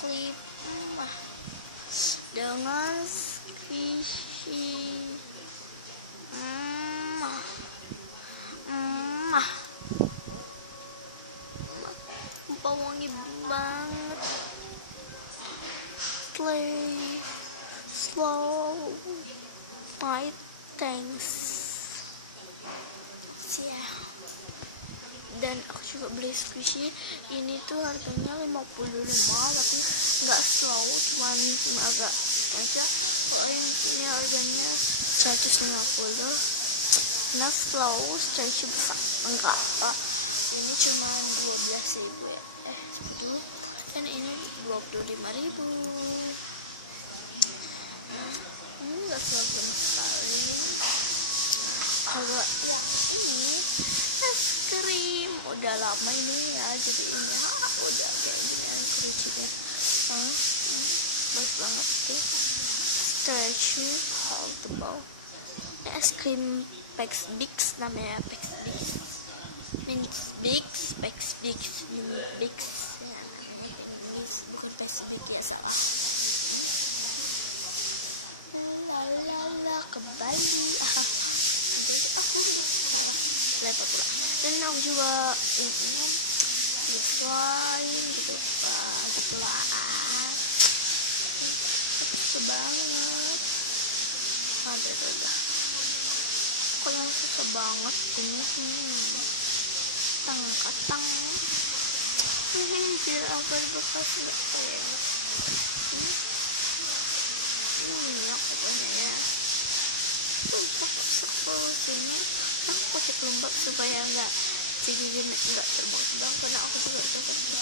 clip dengan squishy. Wangi banget. Play slow my thanks yeah. Dan aku juga beli squishy ini tuh harganya 55, tapi nggak slow, cuman agak aja. Kalau yang ini harganya 150. Nah slow stretchy besar enggak apa, ini cuma 12.000 ya, dan ini 25.000. Ini enggak slow sama sekali. Kalau yang ini es krim udah lama ini ya, jadi ini udah kayak gini kerucutnya. Bagus banget tuh, stretchy, holdable. Es krim Pex Bix namanya, Pex Bix, Mint Bix, Pex Bix, Mint Bix ya, bukan Pex Bix ya, salah. Lala ke Bali, aku lepas pula. Dan aku juga ini desain gitu lah, sebanget ada kok yang susah banget ini katang biar apa bekas nggak kayak ini aku punya sini aku pakai pelembab supaya nggak jadi nggak terbang karena aku juga suka ini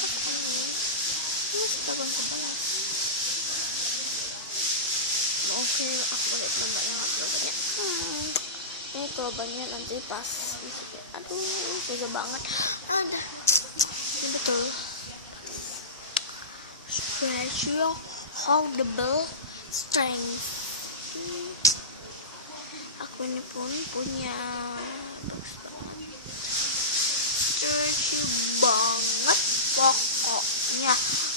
terbang. Oke, aku pakai pelembab yang nggak banyak. Ini kelobannya nanti pas aduh susah banget. Ini betul special holdable strength. Aku ini pun punya bagus banget, stretchy banget pokoknya,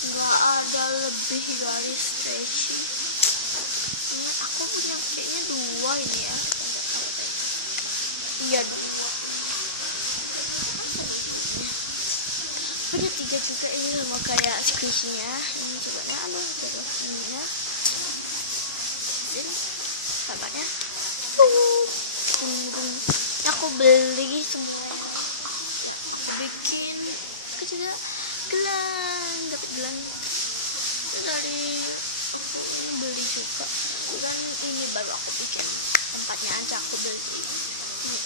nggak ada lebih dari stretchy. Ini aku punya kayaknya 2 ini ya. Iya dong. Punya 3 juga ini sama kayak squishy-nya. Ini coba nih, aduh terus ininya. Ini sampahnya. Ini aku beli semua. Aku bikin. Aku juga gelang, dapat gelang itu dari ini beli juga. Dan ini baru aku bikin. Tempatnya aja aku beli. Ini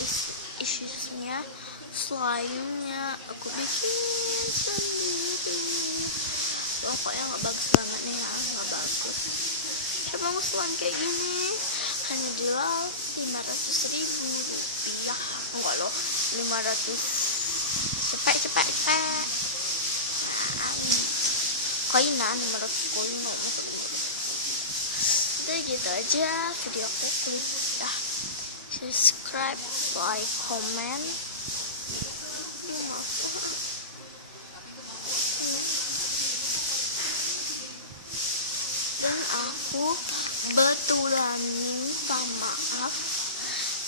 isinya, slime-nya aku bikin sendiri. Pokoknya nggak bagus banget nih ya, nggak bagus. Coba mau slime kayak gini hanya jual 500.000 rupiah. Enggak loh, 500. Cepet koinan, 500 koin. Udah gitu aja video aku. Subscribe, like, comment. Dan aku betulan minta maaf,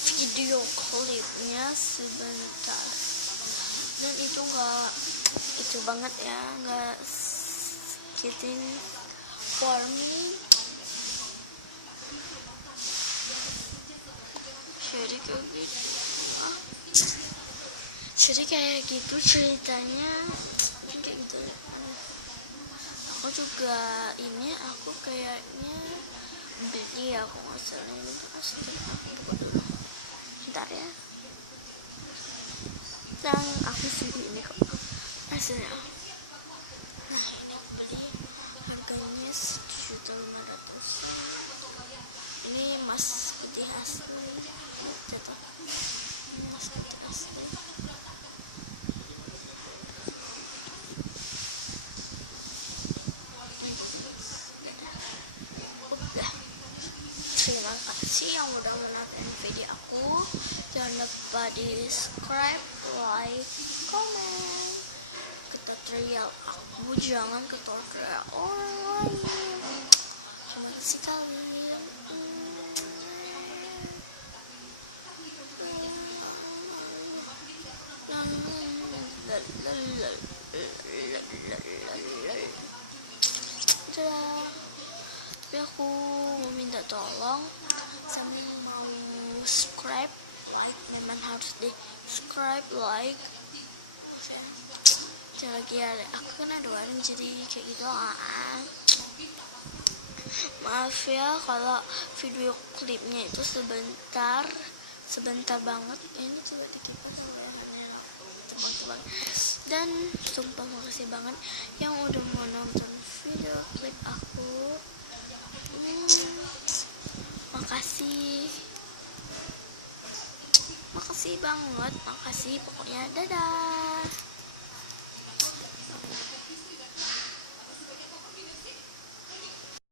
video klipnya sebentar. Dan itu enggak itu banget ya, enggak kidding for me. Jadi kayak gitu ceritanya, kayak gitu. Aku juga ini, aku kayaknya beli, aku nggak salah ini bentar ya. Yang aku sendiri ini kok hasilnya. Nah ini aku beli, harganya 1.500.000. Ini emas putih asli. Terima kasih yang udah menonton video aku. Jangan lupa di subscribe, like, comment. Kita tutorial aku, jangan ke tutorial orang lain. Terima kasih kalian. Tapi aku mau minta tolong, sambil mau subscribe, like, memang harus di subscribe, like, share lagi ya. Aku kan ada warung jadi kayak gitu maaf ya kalau video klipnya itu sebentar banget. Ini coba dikipin tebang-tebang. Dan sumpah makasih banget yang udah mau nonton video klip aku. Makasih banget, makasih pokoknya. Dadah.